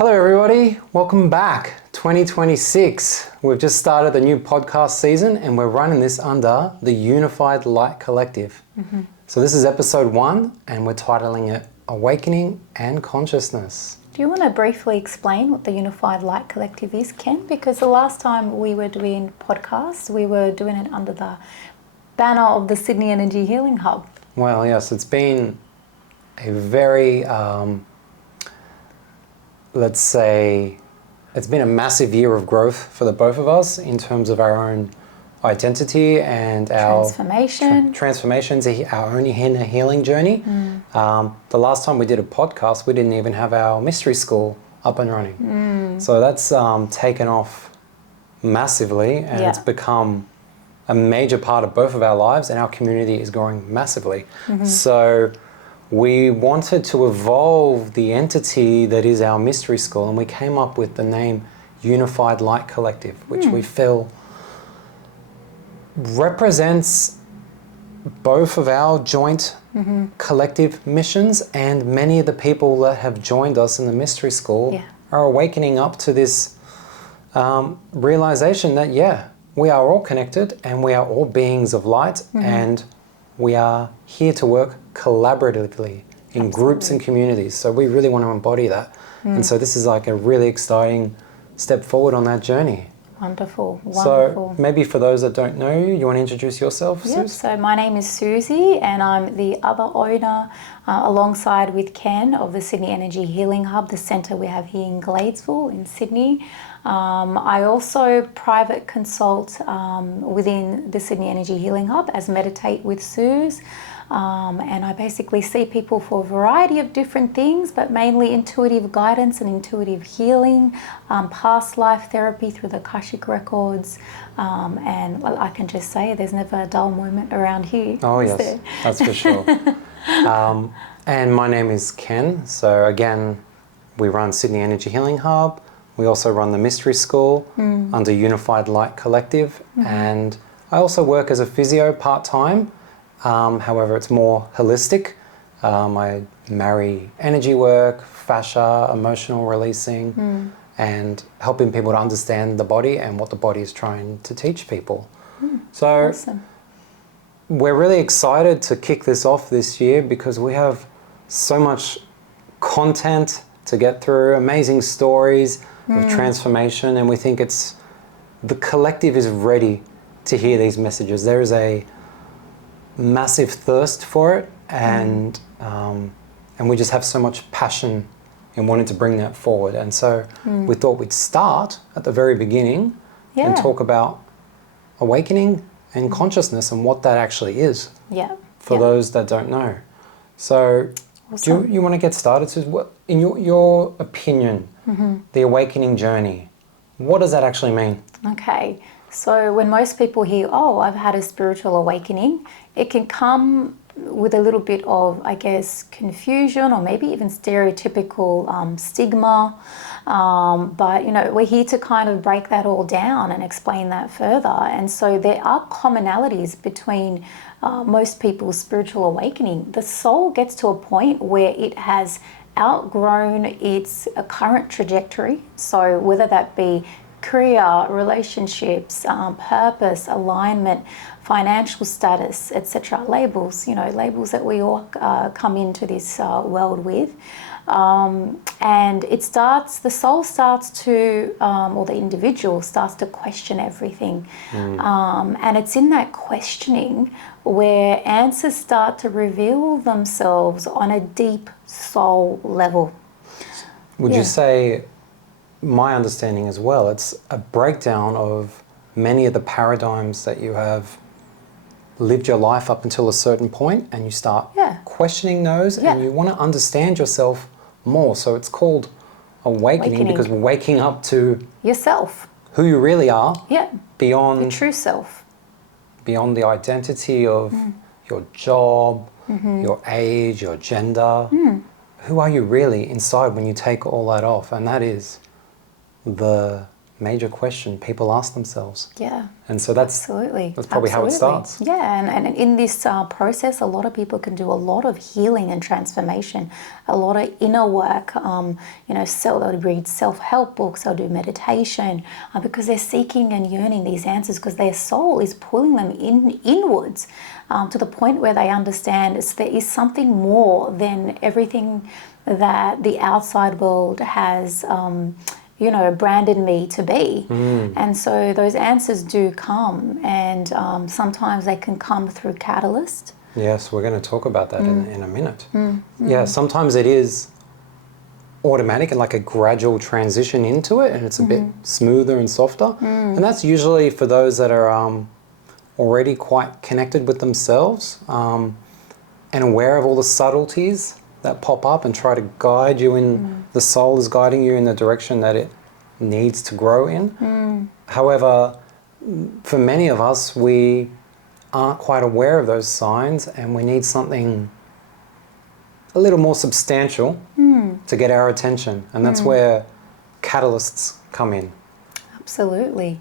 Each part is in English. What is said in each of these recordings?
Hello everybody, welcome back. 2026. We've just started the new podcast season and we're running this under the Unified Light Collective. So this is episode 1 and we're titling it Awakening and Consciousness. Do you want to briefly explain what the Unified Light Collective is, Ken? Because the last time we were doing podcasts, we were doing it under the banner of the Sydney Energy Healing Hub. Well, yes, it's been a very, let's say, it's been a massive year of growth for the both of us in terms of our own identity and our transformations, our own inner healing journey. The last time we did a podcast, we didn't even have our mystery school up and running. So that's taken off massively and it's become a major part of both of our lives and our community is growing massively. So we wanted to evolve the entity that is our mystery school and we came up with the name Unified Light Collective, which we feel represents both of our joint collective missions, and many of the people that have joined us in the mystery school are awakening up to this realization that we are all connected and we are all beings of light and we are here to work collaboratively in groups and communities. So we really want to embody that. And so this is like a really exciting step forward on that journey. Wonderful, wonderful. So maybe for those that don't know you, you want to introduce yourself, Yep, Suzy? so my name is Suzy and I'm the other owner alongside with Ken of the Sydney Energy Healing Hub, the centre we have here in Gladesville in Sydney. I also private consult within the Sydney Energy Healing Hub as Meditate with Suze. And I basically see people for a variety of different things, but mainly intuitive guidance and intuitive healing, past life therapy through the Akashic records, and I can just say there's never a dull moment around here. Oh yes, that's for sure. And my name is Ken. So again, we run Sydney Energy Healing Hub. We also run the Mystery School under Unified Light Collective, and I also work as a physio part-time. However, it's more holistic. I marry energy work, fascia, emotional releasing, and helping people to understand the body and what the body is trying to teach people. So Awesome. We're really excited to kick this off this year because we have so much content to get through, amazing stories of transformation, and we think the collective is ready to hear these messages. There is a massive thirst for it, and we just have so much passion in wanting to bring that forward. And so we thought we'd start at the very beginning and talk about awakening and consciousness and what that actually is for those that don't know. So do you want to get started? So what, in your opinion, the awakening journey, what does that actually mean? Okay. So when most people hear, oh, I've had a spiritual awakening, it can come with a little bit of, I guess, confusion or maybe even stereotypical stigma. But, you know, we're here to kind of break that all down and explain that further. And so there are commonalities between most people's spiritual awakening. The soul gets to a point where it has outgrown its current trajectory. So whether that be career, relationships, purpose, alignment, financial status, etc. Labels, you know, labels that we all come into this world with. And the soul starts to, or the individual starts to question everything. And it's in that questioning where answers start to reveal themselves on a deep soul level. Would you say, my understanding as well, it's a breakdown of many of the paradigms that you have lived your life up until a certain point, and you start questioning those and you want to understand yourself more. So it's called awakening because we're waking up to yourself, who you really are, beyond your true self, beyond the identity of your job, your age, your gender. Who are you really inside when you take all that off? And that is the major question people ask themselves. Yeah. And so that's Absolutely. probably how it Absolutely. starts. Yeah, and in this process, a lot of people can do a lot of healing and transformation, a lot of inner work. They'll read self-help books, they'll do meditation, because they're seeking and yearning these answers because their soul is pulling them inwards to the point where they understand there is something more than everything that the outside world has branded me to be. And so those answers do come, and sometimes they can come through catalyst. Yes, we're going to talk about that in a minute. Yeah, sometimes it is automatic and like a gradual transition into it, and it's a bit smoother and softer. And that's usually for those that are already quite connected with themselves and aware of all the subtleties that pop up and try to guide you in, the soul is guiding you in the direction that it needs to grow in. However, for many of us, we aren't quite aware of those signs, and we need something a little more substantial to get our attention. And that's where catalysts come in. Absolutely.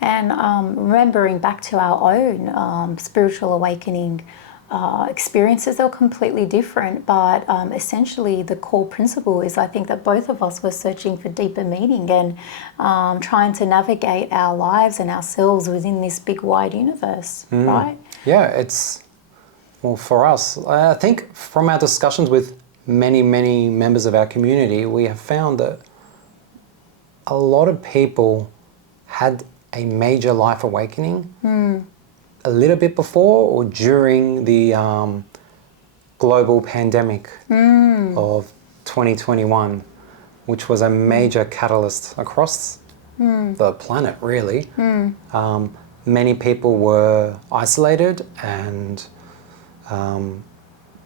And remembering back to our own spiritual awakening experiences, they were completely different, but essentially the core principle is, I think, that both of us were searching for deeper meaning and trying to navigate our lives and ourselves within this big wide universe, right? Yeah, well, for us, I think from our discussions with many, many members of our community, we have found that a lot of people had a major life awakening a little bit before or during the global pandemic of 2021, which was a major catalyst across the planet, really. Many people were isolated, and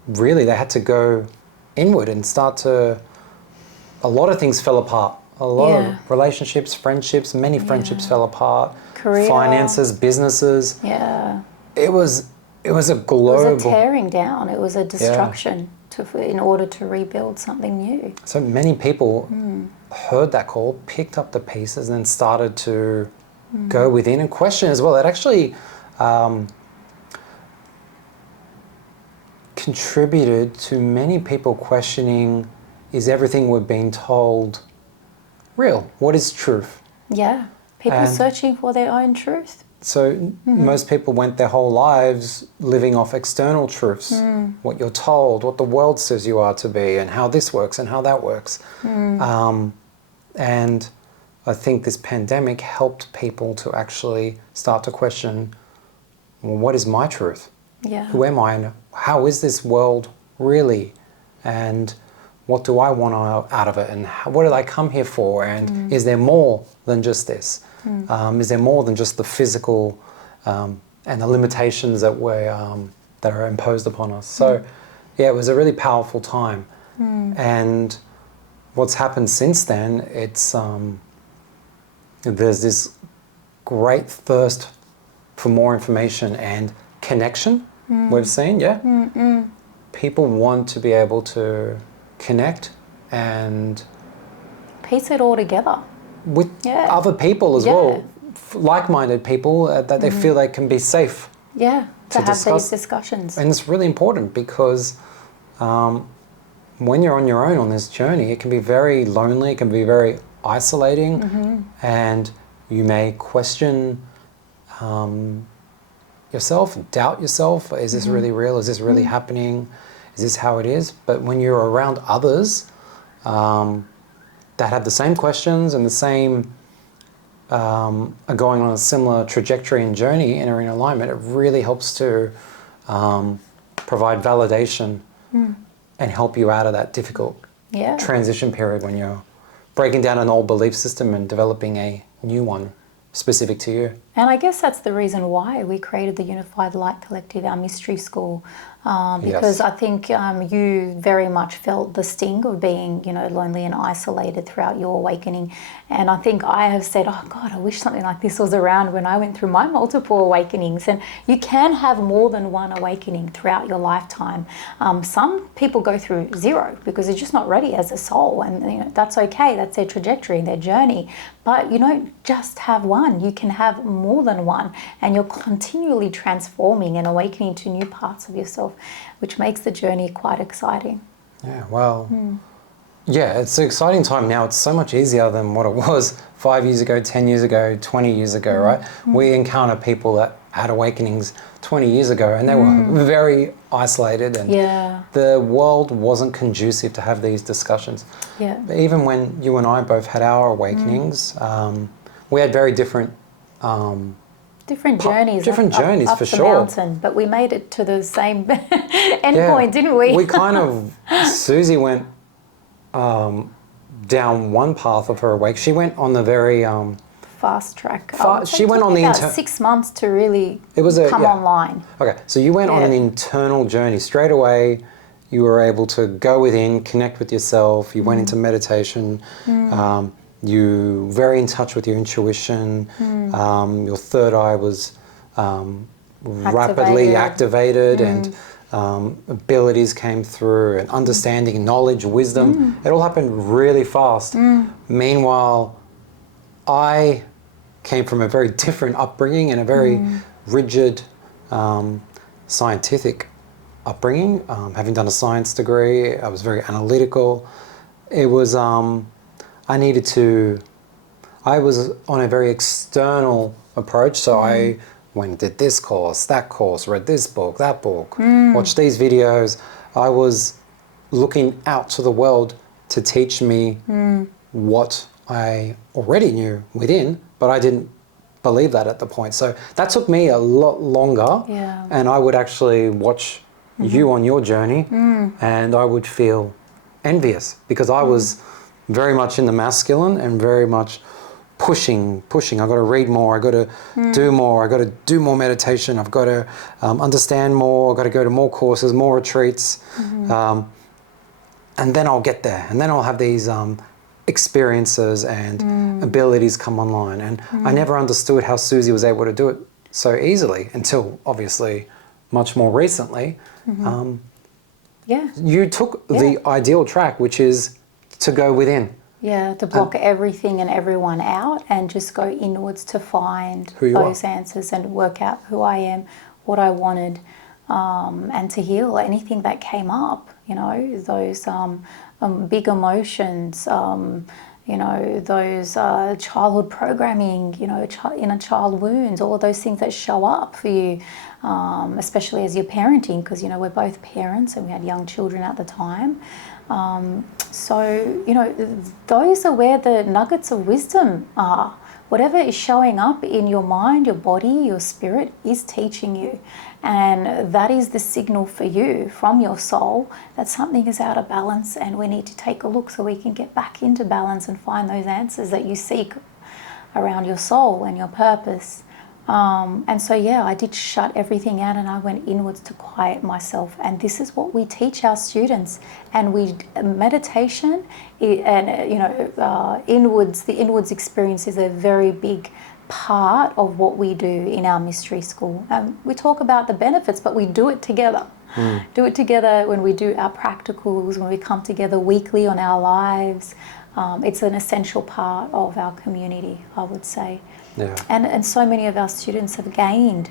really they had to go inward and a lot of things fell apart. A lot of relationships, friendships, many friendships fell apart. Career. Finances, businesses. Yeah. It was a global... It was a tearing down. It was a destruction in order to rebuild something new. So many people heard that call, picked up the pieces, and then started to go within and question as well. It actually contributed to many people questioning, is everything we're being told real? What is truth? Yeah. People searching for their own truth. So most people went their whole lives living off external truths, what you're told, what the world says you are to be, and how this works and how that works. And I think this pandemic helped people to actually start to question, well, what is my truth? Yeah. Who am I? And how is this world really? And what do I want out of it? And what did I come here for? And is there more than just this? Is there more than just the physical and the limitations that that are imposed upon us? So, yeah, it was a really powerful time. And what's happened since then, there's this great thirst for more information and connection. We've seen, people want to be able to connect and piece it all together with other people as well, like-minded people that they feel they can be safe. Yeah, to have discuss these discussions. And it's really important because when you're on your own on this journey, it can be very lonely, it can be very isolating, and you may question yourself, doubt yourself. Is this really real? Is this really happening? Is this how it is? But when you're around others that have the same questions and the same are going on a similar trajectory and journey and are in alignment, it really helps to provide validation and help you out of that difficult transition period when you're breaking down an old belief system and developing a new one specific to you. And I guess that's the reason why we created the Unified Light Collective, our mystery school, Because Yes. I think you very much felt the sting of being, lonely and isolated throughout your awakening. And I think I have said, oh God, I wish something like this was around when I went through my multiple awakenings. And you can have more than one awakening throughout your lifetime. Some people go through zero because they're just not ready as a soul, and that's okay. That's their trajectory, their journey. But you don't just have one. You can have more than one, and you're continually transforming and awakening to new parts of yourself, which makes the journey quite exciting. Yeah, well, yeah, it's an exciting time now. It's so much easier than what it was 5 years ago, 10 years ago, 20 years ago, right? We encounter people that had awakenings 20 years ago and they were very isolated, and Yeah. the world wasn't conducive to have these discussions. Yeah. But even when you and I both had our awakenings, we had very different Different journeys. different journeys, up for the sure. mountain, but we made it to the same end point, didn't we? We kind of, Suzy went down one path of her awake. She went on the very Fast track. she went on the about 6 months to really come online. Okay, so you went on Yeah. an internal journey straight away. You were able to go within, connect with yourself. You went into meditation. You very in touch with your intuition. Your third eye was rapidly activated, and abilities came through, and understanding, knowledge, wisdom. It all happened really fast. Meanwhile, I came from a very different upbringing and a very rigid, scientific upbringing. Having done a science degree, I was very analytical. It was, I was on a very external approach, so I went and did this course, that course, read this book, that book, watched these videos. I was looking out to the world to teach me what I already knew within, but I didn't believe that at the point. So that took me a lot longer, Yeah. and I would actually watch you on your journey, and I would feel envious because I was very much in the masculine and very much pushing. I got to read more. I got to do more. I got to do more meditation. I've got to understand more. I've got to go to more courses, more retreats, and then I'll get there. And then I'll have these experiences and abilities come online. And I never understood how Suzy was able to do it so easily until obviously much more recently. Yeah. You took the ideal track, which is to go within. Yeah, to block everything and everyone out and just go inwards to find Who you those answers and work out who I am, what I wanted, and to heal anything that came up, those big emotions, those childhood programming, inner child wounds, all of those things that show up for you, especially as you're parenting, because, we're both parents and we had young children at the time. Those are where the nuggets of wisdom are. Whatever is showing up in your mind, your body, your spirit is teaching you. And that is the signal for you from your soul that something is out of balance and we need to take a look so we can get back into balance and find those answers that you seek around your soul and your purpose. I did shut everything out and I went inwards to quiet myself. And this is what we teach our students. And meditation and the inwards experience is a very big part of what we do in our mystery school. We talk about the benefits, but we do it together. Do it together when we do our practicals, when we come together weekly on our lives. It's an essential part of our community, I would say. Yeah. And so many of our students have gained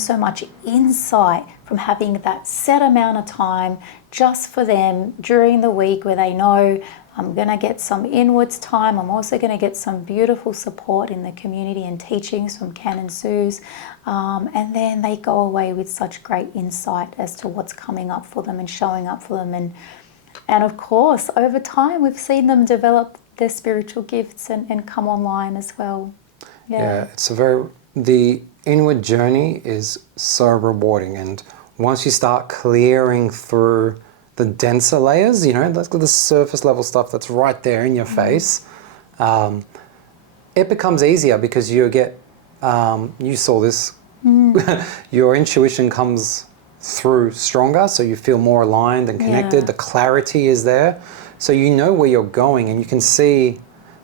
so much insight from having that set amount of time just for them during the week where they know I'm going to get some inwards time. I'm also going to get some beautiful support in the community and teachings from Ken and Suze. And then they go away with such great insight as to what's coming up for them and showing up for them. And of course, over time, we've seen them develop their spiritual gifts and come online as well. Yeah, the inward journey is so rewarding, and once you start clearing through the denser layers, the surface level stuff that's right there in your face, it becomes easier because you get, you saw this, your intuition comes through stronger, so you feel more aligned and connected. Yeah. The clarity is there, so you know where you're going and you can see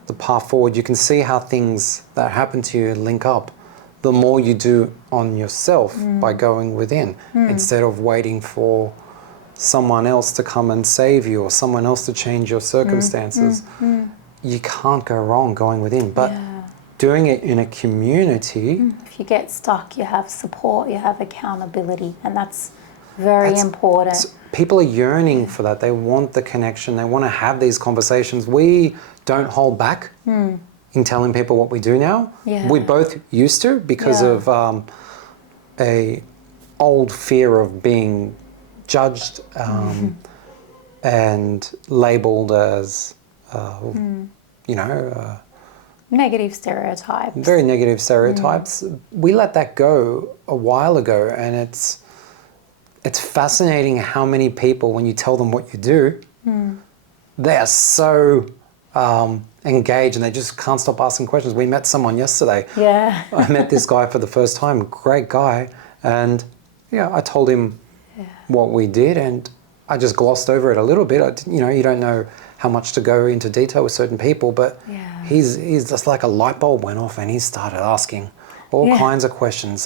the path forward. You can see how things that happen to you link up the more you do on yourself by going within, instead of waiting for someone else to come and save you or someone else to change your circumstances. You can't go wrong going within, but doing it in a community. If you get stuck, you have support, you have accountability, and that's very important. People are yearning for that. They want the connection. They want to have these conversations. We don't hold back in telling people what we do now. Yeah. We both used to because of a old fear of being judged and labelled as, Negative stereotypes. very negative stereotypes. We let that go a while ago, and it's fascinating how many people, when you tell them what you do, they are so engaged and they just can't stop asking questions. We met someone yesterday. Yeah. I met this guy for the first time, great guy, and I told him what we did, and I just glossed over it a little bit. You don't know how much to go into detail with certain people, but he's just like a light bulb went off and he started asking all kinds of questions.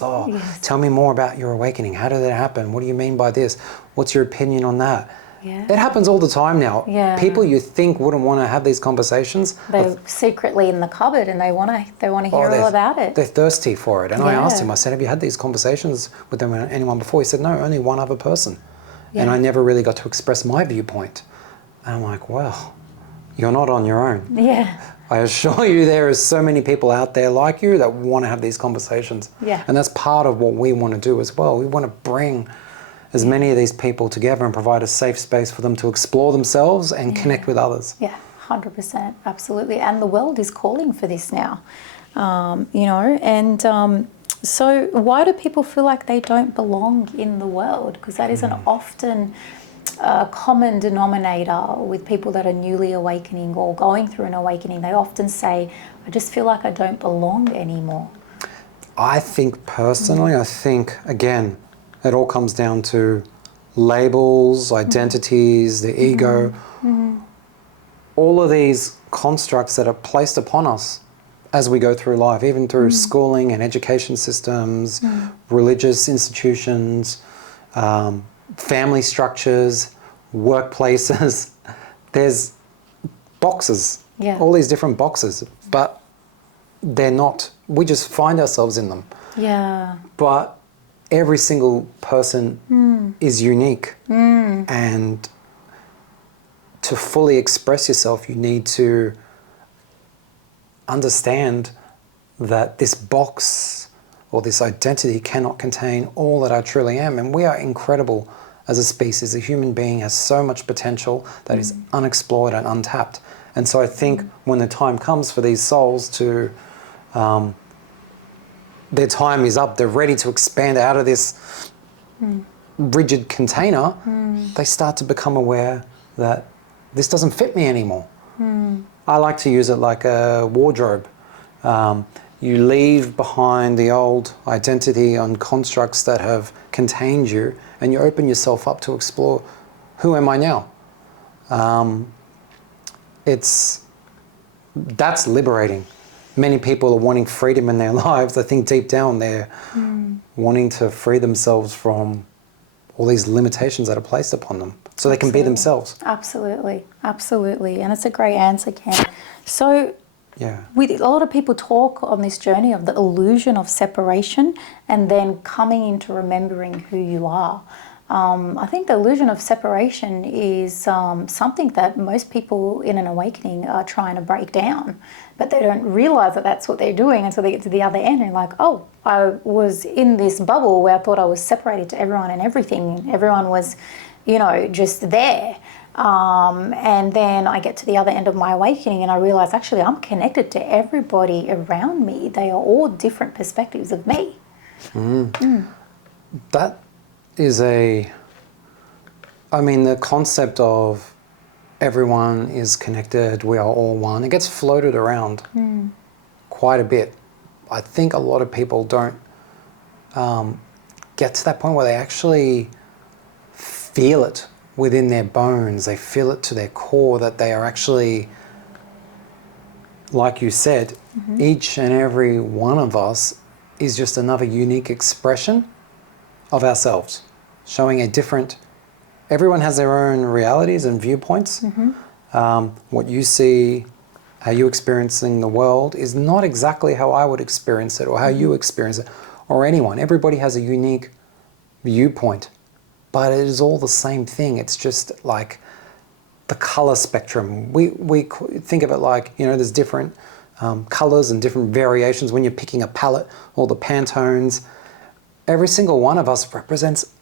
Tell me more about your awakening. How did it happen? What do you mean by this? What's your opinion on that? It happens all the time now. People you think wouldn't want to have these conversations, They're secretly in the cupboard and they want to hear all about it. They're thirsty for it. And I asked him, I said, have you had these conversations with anyone before? He said, no, only one other person. And I never really got to express my viewpoint. And I'm like, well, you're not on your own. Yeah. I assure you there are so many people out there like you that want to have these conversations. Yeah. And that's part of what we want to do as well. We want to bring as many of these people together and provide a safe space for them to explore themselves and connect with others. Yeah, 100%, absolutely. And the world is calling for this now, so why do people feel like they don't belong in the world? Because that is an often common denominator with people that are newly awakening or going through an awakening. They often say, I just feel like I don't belong anymore. I think personally, again, it all comes down to labels, identities, the ego, all of these constructs that are placed upon us as we go through life, even through schooling and education systems, religious institutions, family structures, workplaces. There's boxes, all these different boxes, but they're not, we just find ourselves in them. Yeah. But every single person is unique, and to fully express yourself, you need to understand that this box or this identity cannot contain all that I truly am. And we are incredible as a species. A human being has so much potential that is unexplored and untapped. And so I think when the time comes for these souls to, their time is up, they're ready to expand out of this rigid container, they start to become aware that this doesn't fit me anymore. I like to use it like a wardrobe. You leave behind the old identity and constructs that have contained you, and you open yourself up to explore, who am I now? That's liberating. Many people are wanting freedom in their lives. I think deep down they're wanting to free themselves from all these limitations that are placed upon them so they can be themselves. Absolutely, absolutely. And it's a great answer, Ken. So Yeah. a lot of people talk on this journey of the illusion of separation and then coming into remembering who you are. I think the illusion of separation is something that most people in an awakening are trying to break down, but they don't realize that that's what they're doing until they get to the other end and like, oh, I was in this bubble where I thought I was separated to everyone and everything. Everyone was, just there. And then I get to the other end of my awakening and I realize actually I'm connected to everybody around me. They are all different perspectives of me. That is the concept of everyone is connected, we are all one, it gets floated around quite a bit. I think a lot of people don't get to that point where they actually feel it within their bones. They feel it to their core that they are actually, like you said, each and every one of us is just another unique expression of ourselves, showing a different, everyone has their own realities and viewpoints. What you see, how you experiencing the world is not exactly how I would experience it or how you experience it or anyone. Everybody has a unique viewpoint, but it is all the same thing. It's just like the color spectrum. We think of it like, you know, there's different colors and different variations when you're picking a palette, all the Pantones. Every single one of us represents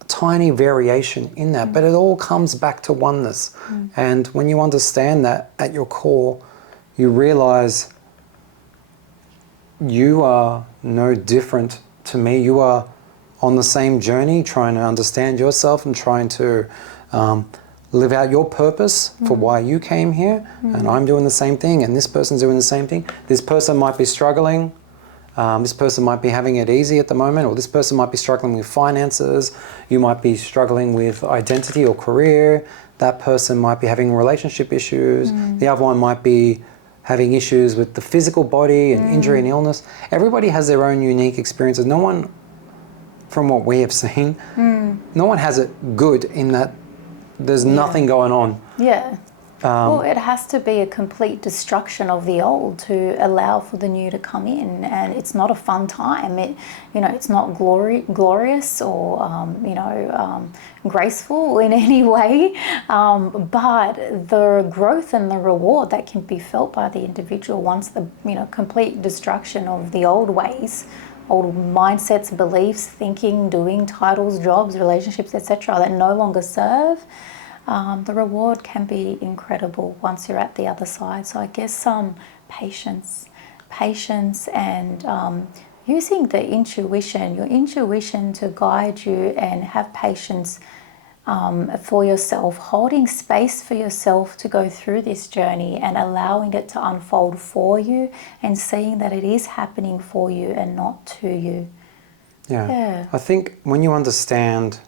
a tiny variation in that, but it all comes back to oneness. And when you understand that at your core, you realize you are no different to me. You are on the same journey, trying to understand yourself and trying to live out your purpose for why you came here. And I'm doing the same thing, and this person's doing the same thing. This person might be struggling. This person might be having it easy at the moment, or this person might be struggling with finances. You might be struggling with identity or career. That person might be having relationship issues. The other one might be having issues with the physical body and injury and illness. Everybody has their own unique experiences. No one, from what we have seen, no one has it good in that there's nothing going on. Yeah. Well, it has to be a complete destruction of the old to allow for the new to come in, and it's not a fun time. It's not glorious or graceful in any way. But the growth and the reward that can be felt by the individual once the complete destruction of the old ways, old mindsets, beliefs, thinking, doing, titles, jobs, relationships, etc., that no longer serve. The reward can be incredible once you're at the other side. So I guess patience and using the your intuition to guide you and have patience for yourself, holding space for yourself to go through this journey and allowing it to unfold for you and seeing that it is happening for you and not to you. Yeah. I think when you understand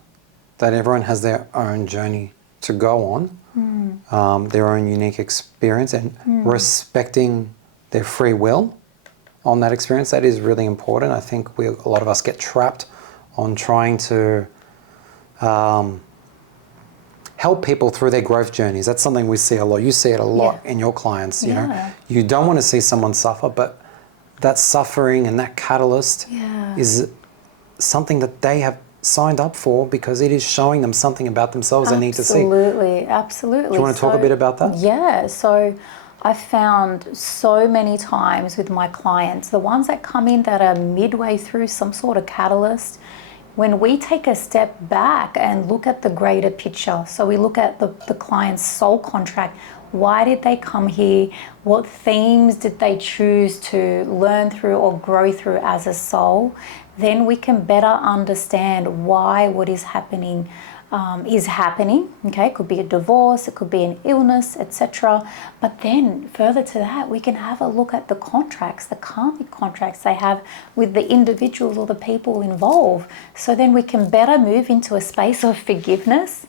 that everyone has their own journey to go on, their own unique experience, and respecting their free will on that experience, that is really important. I think a lot of us get trapped on trying to help people through their growth journeys. That's something we see a lot. You see it a lot in your clients. You know, you don't want to see someone suffer, but that suffering and that catalyst is something that they have signed up for because it is showing them something about themselves they need to see. Absolutely. Do you want to talk a bit about that? Yeah. So I found so many times with my clients, the ones that come in that are midway through some sort of catalyst, when we take a step back and look at the greater picture, so we look at the client's soul contract. Why did they come here? What themes did they choose to learn through or grow through as a soul? Then we can better understand why what is happening is happening. Okay, it could be a divorce, it could be an illness, etc. But then further to that, we can have a look at the contracts, the karmic contracts they have with the individuals or the people involved. So then we can better move into a space of forgiveness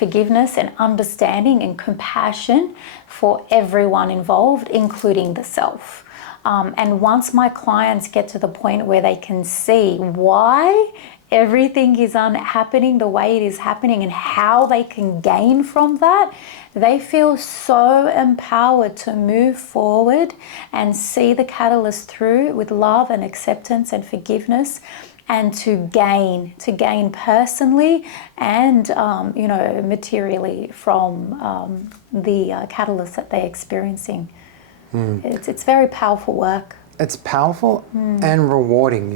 and understanding and compassion for everyone involved, including the self. And once my clients get to the point where they can see why everything is happening the way it is happening and how they can gain from that, they feel so empowered to move forward and see the catalyst through with love and acceptance and forgiveness, and to gain personally and materially from the catalyst that they're experiencing. It's very powerful work. It's powerful and rewarding.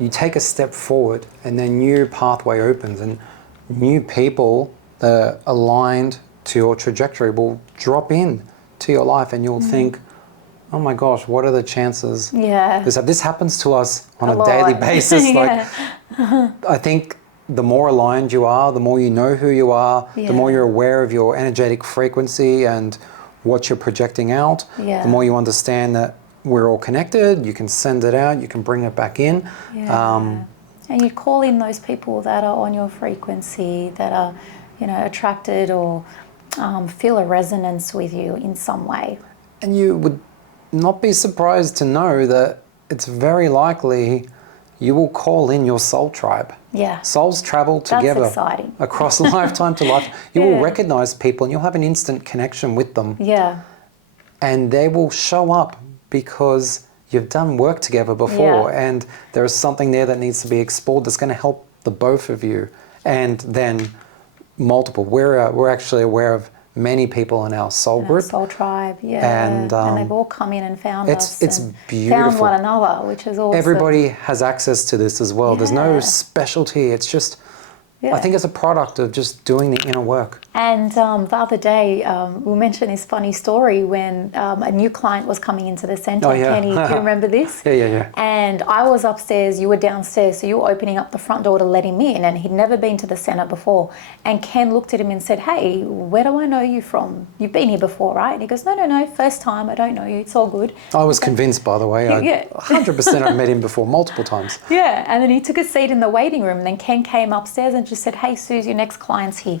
You take a step forward and then new pathway opens and new people that are aligned to your trajectory will drop in to your life, and you'll think, oh my gosh, what are the chances? This happens to us on a daily basis. I think the more aligned you are, the more you know who you are, the more you're aware of your energetic frequency and what you're projecting out, the more you understand that we're all connected, you can send it out, you can bring it back in. And you call in those people that are on your frequency, that are, attracted or feel a resonance with you in some way. And you would not be surprised to know that it's very likely you will call in your soul tribe. Yeah. Souls travel together. That's exciting. Across lifetime to life. You Yeah. will recognize people and you'll have an instant connection with them. Yeah. And they will show up because you've done work together before, and there is something there that needs to be explored that's going to help the both of you. And then multiple. We're actually aware of many people in our soul group. Soul tribe, yeah. And they've all come in and found us. It's and beautiful. Found one another, which is awesome. Everybody has access to this as well. There's no specialty. It's just, I think it's a product of just doing the inner work. And the other day, we mentioned this funny story when a new client was coming into the centre. Oh, yeah. Kenny, do you remember this? Yeah. And I was upstairs, you were downstairs, so you were opening up the front door to let him in, and he'd never been to the centre before. And Ken looked at him and said, "Hey, where do I know you from? You've been here before, right?" And he goes, No, first time, I don't know you, it's all good. I was convinced, by the way. 100% I've met him before, multiple times. Yeah, and then he took a seat in the waiting room, and then Ken came upstairs and just said, "Hey, Suzy, your next client's here."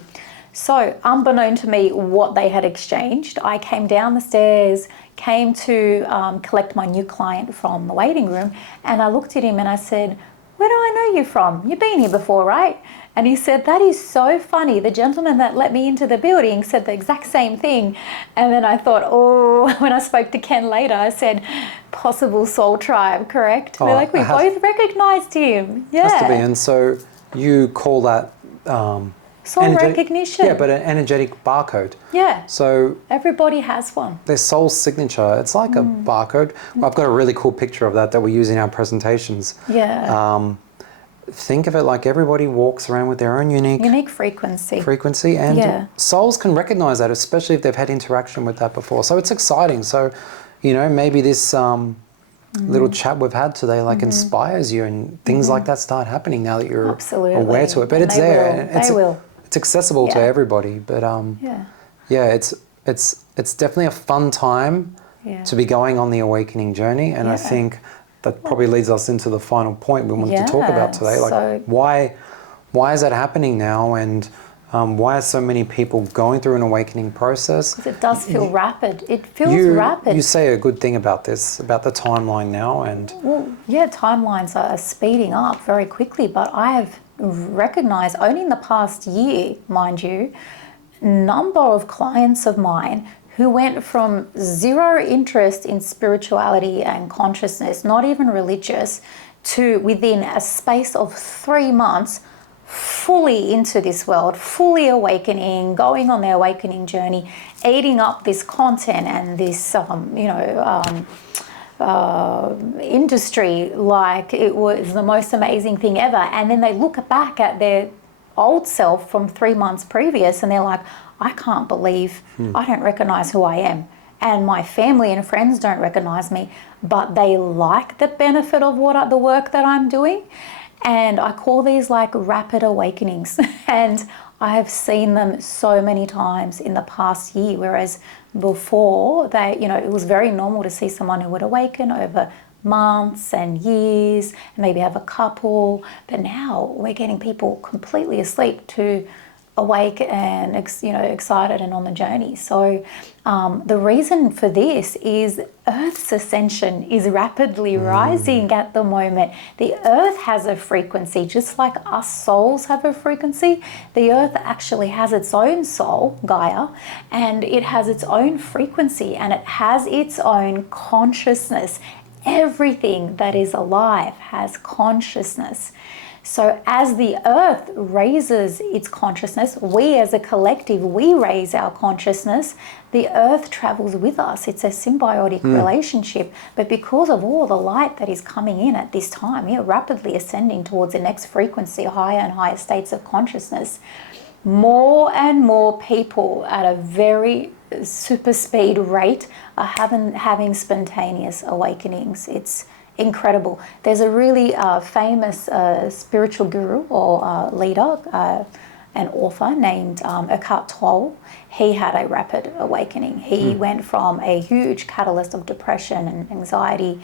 So, unbeknown to me what they had exchanged, I came down the stairs, came to collect my new client from the waiting room, and I looked at him and I said, "Where do I know you from? You've been here before, right?" And he said, "That is so funny. The gentleman that let me into the building said the exact same thing." And then I thought, when I spoke to Ken later, I said, "Possible soul tribe, correct?" They're like, "We both recognised him." Yeah. Has to be. And so you call that... soul recognition. Yeah, but an energetic barcode. Yeah. So everybody has one. their soul signature, it's like a barcode. I've got a really cool picture of that we use in our presentations. Yeah. Think of it like everybody walks around with their own unique frequency. And souls can recognize that, especially if they've had interaction with that before. So it's exciting. So, maybe this little chat we've had today inspires you, and things like that start happening now that you're aware to it. But it's there. It's accessible to everybody. But it's definitely a fun time to be going on the awakening journey. And I think that probably leads us into the final point we wanted to talk about today. Why is that happening now, and why are so many people going through an awakening process? It does feel rapid. It feels rapid. You say a good thing about this, about the timeline now, and timelines are speeding up very quickly. But I have recognised only in the past year, mind you, number of clients of mine who went from zero interest in spirituality and consciousness, not even religious, to within a space of 3 months, fully into this world, fully awakening, going on their awakening journey, eating up this content and this, industry like it was the most amazing thing ever. And then they look back at their old self from 3 months previous and they're like, I can't believe I don't recognize who I am. And my family and friends don't recognize me, but they like the benefit of the work that I'm doing. And I call these like rapid awakenings. And I have seen them so many times in the past year, whereas before it was very normal to see someone who would awaken over months and years, and maybe have a couple. But now we're getting people completely asleep to awake and excited and on the journey. So the reason for this is Earth's ascension is rapidly rising at the moment. The Earth has a frequency, just like us souls have a frequency. The Earth actually has its own soul, Gaia, and it has its own frequency and it has its own consciousness. Everything that is alive has consciousness. So as the Earth raises its consciousness, we as a collective, we raise our consciousness, the Earth travels with us. It's a symbiotic relationship. But because of all the light that is coming in at this time, we are rapidly ascending towards the next frequency, higher and higher states of consciousness. More and more people at a very super speed rate are having spontaneous awakenings. It's incredible. There's a really famous spiritual guru or leader, an author named Eckhart Tolle. He had a rapid awakening. He went from a huge catalyst of depression and anxiety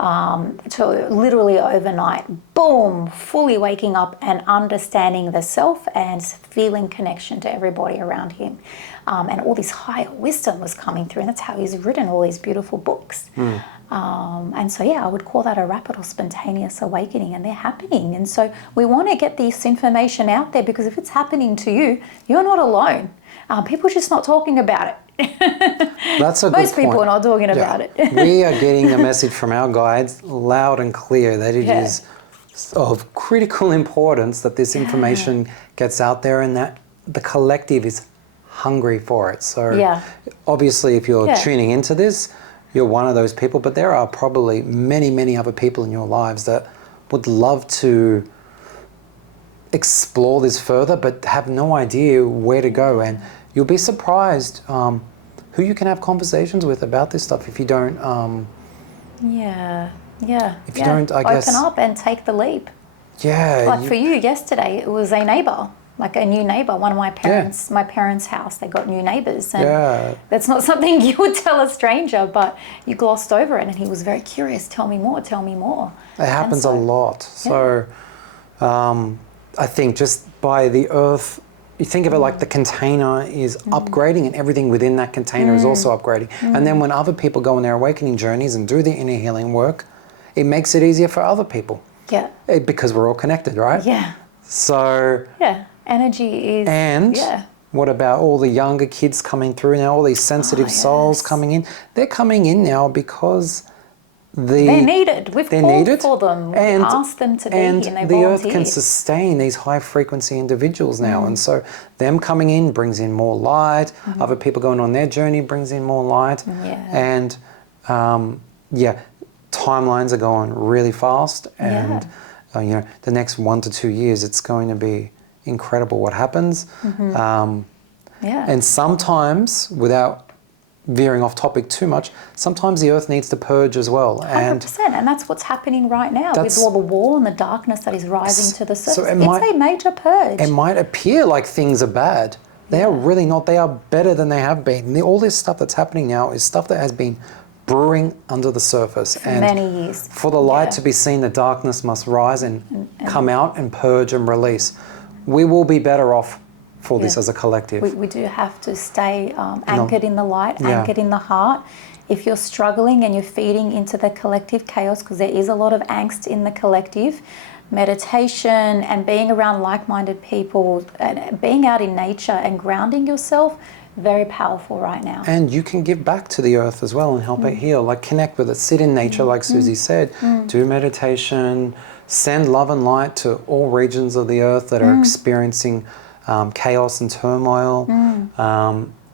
to literally overnight, boom, fully waking up and understanding the self and feeling connection to everybody around him. And all this higher wisdom was coming through, and that's how he's written all these beautiful books. And so, yeah, I would call that a rapid or spontaneous awakening, and they're happening. And so we want to get this information out there, because if it's happening to you, you're not alone. People are just not talking about it. That's a good point. Most people are not talking about it. We are getting the message from our guides loud and clear that it is of critical importance that this information gets out there, and that the collective is hungry for it. So obviously, if you're tuning into this, you're one of those people, but there are probably many, many other people in your lives that would love to explore this further, but have no idea where to go. And you'll be surprised who you can have conversations with about this stuff if you don't. If you don't, I guess, open up and take the leap. Yeah. Like for you yesterday, it was a neighbour, like a new neighbour. One of my parents' house, they got new neighbours, and that's not something you would tell a stranger, but you glossed over it, and he was very curious. Tell me more. Tell me more. It happens a lot. So I think just by the earth. You think of it like the container is upgrading, and everything within that container is also upgrading. And then when other people go on their awakening journeys and do the inner healing work, it makes it easier for other people. Yeah. Because we're all connected, right? Yeah. So. Yeah. Energy is. And what about all the younger kids coming through now, all these sensitive souls coming in? They're coming in now because they're needed. We've called for them. We've asked them to be here, and they the earth can sustain these high frequency individuals now. And so them coming in brings in more light. Other people going on their journey brings in more light. And timelines are going really fast. And the next 1 to 2 years, it's going to be incredible what happens. And sometimes, without veering off topic too much, sometimes the earth needs to purge as well. 100%, and that's what's happening right now with all the war and the darkness that is rising to the surface. So it's a major purge. It might appear like things are bad. They are really not. They are better than they have been. All this stuff that's happening now is stuff that has been brewing under the surface. For many years. For the light to be seen, the darkness must rise and come out and purge and release. We will be better off for this as a collective. We do have to stay anchored in the light, anchored in the heart. If you're struggling and you're feeding into the collective chaos, because there is a lot of angst in the collective, meditation and being around like-minded people and being out in nature and grounding yourself, very powerful right now. And you can give back to the earth as well and help it heal. Like connect with it, sit in nature like Suzy said, do meditation, send love and light to all regions of the earth that are experiencing chaos and turmoil.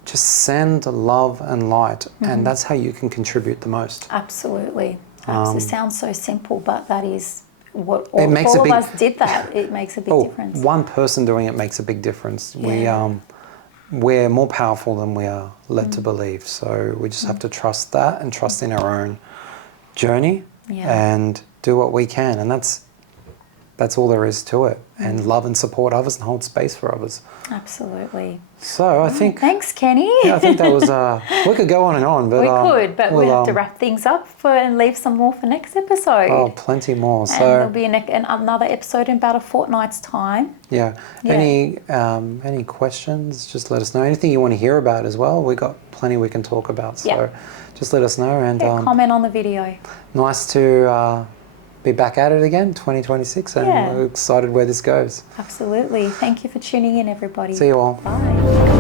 Just send love and light, and that's how you can contribute the most. Absolutely. It sounds so simple, but that is what all of us did that. It makes a big difference. One person doing it makes a big difference. We're more powerful than we are led to believe. So we just have to trust that and trust in our own journey and do what we can. And that's all there is to it. And love and support others and hold space for others. Absolutely. So I think... Thanks, Kenny. I think that was... we could go on and on, but... We could, but we'll have to wrap things up and leave some more for next episode. Oh, plenty more. So there'll be another episode in about a fortnight's time. Any questions, just let us know. Anything you want to hear about as well, we got plenty we can talk about. So just let us know. And comment on the video. Nice to... be back at it again, 2026, and we're excited where this goes. Absolutely. Thank you for tuning in, everybody. See you all. Bye.